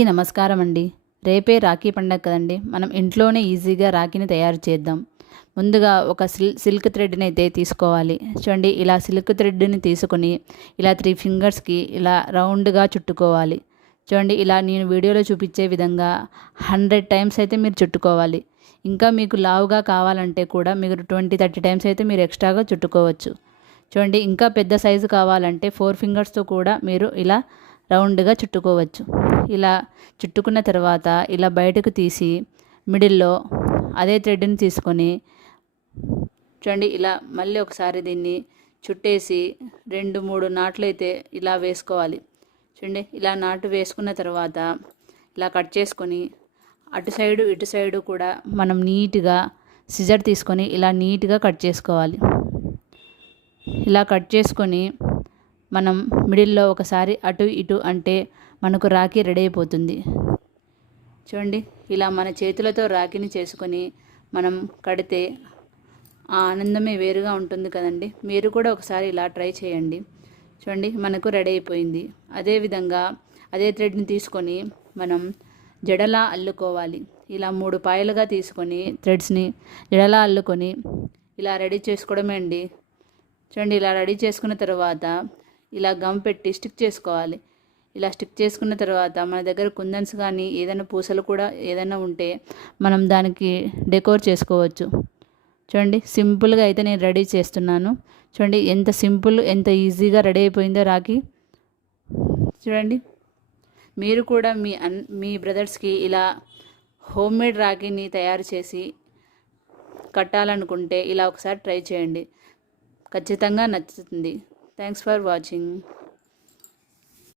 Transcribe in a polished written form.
అందరికీ నమస్కారం అండి. రేపే రాఖీ పండగ కదండి. మనం ఇంట్లోనే ఈజీగా రాఖీని తయారు చేద్దాం. ముందుగా ఒక సిల్క్ థ్రెడ్ని అయితే తీసుకోవాలి. చూడండి, ఇలా సిల్క్ థ్రెడ్ని తీసుకొని ఇలా 3 ఫింగర్స్కి ఇలా రౌండ్గా చుట్టుకోవాలి. చూడండి, ఇలా నేను వీడియోలో చూపించే విధంగా 100 టైమ్స్ అయితే మీరు చుట్టుకోవాలి. ఇంకా మీకు లావుగా కావాలంటే కూడా మీరు 20-30 టైమ్స్ అయితే మీరు ఎక్స్ట్రాగా చుట్టుకోవచ్చు. చూడండి, ఇంకా పెద్ద సైజు కావాలంటే 4 ఫింగర్స్తో కూడా మీరు ఇలా రౌండ్గా చుట్టుకోవచ్చు. ఇలా చుట్టుకున్న తర్వాత ఇలా బయటకు తీసి మిడిల్లో అదే థ్రెడ్ని తీసుకొని చూడండి, ఇలా మళ్ళీ ఒకసారి దీన్ని చుట్టేసి 2-3 నాట్లు అయితే ఇలా వేసుకోవాలి. చూడండి, ఇలా నాటు వేసుకున్న తర్వాత ఇలా కట్ చేసుకొని అటు సైడు ఇటు సైడు కూడా మనం నీట్గా సిజర్ తీసుకొని ఇలా నీట్గా కట్ చేసుకోవాలి. ఇలా కట్ చేసుకొని మనం మిడిల్లో ఒకసారి అటు ఇటు అంటే మనకు రాఖీ రెడీ అయిపోతుంది. చూడండి, ఇలా మన చేతులతో రాఖీని చేసుకొని మనం కడితే ఆ ఆనందమే వేరుగా ఉంటుంది కదండి. మీరు కూడా ఒకసారి ఇలా ట్రై చేయండి. చూడండి, మనకు రెడీ అయిపోయింది. అదేవిధంగా అదే థ్రెడ్ని తీసుకొని మనం జడలా అల్లుకోవాలి. ఇలా 3 పాయలుగా తీసుకొని థ్రెడ్స్ని జడలా అల్లుకొని ఇలా రెడీ చేసుకోవడమే అండి. చూడండి, ఇలా రెడీ చేసుకున్న తర్వాత ఇలా గమ్ పెట్టి స్టిక్ చేసుకోవాలి. ఇలా స్టిక్ చేసుకున్న తర్వాత మన దగ్గర కుందన్స్ కానీ ఏదైనా పూసలు కూడా ఏదైనా ఉంటే మనం దానికి డెకోర్ చేసుకోవచ్చు. చూడండి, సింపుల్గా అయితే నేను రెడీ చేస్తున్నాను. చూడండి, ఎంత సింపుల్, ఎంత ఈజీగా రెడీ అయిపోయిందో రాఖీ. చూడండి, మీరు కూడా మీ బ్రదర్స్కి ఇలా హోమ్మేడ్ రాఖీని తయారు చేసి కట్టాలనుకుంటే ఇలా ఒకసారి ట్రై చేయండి. ఖచ్చితంగా నచ్చుతుంది. Thanks for watching.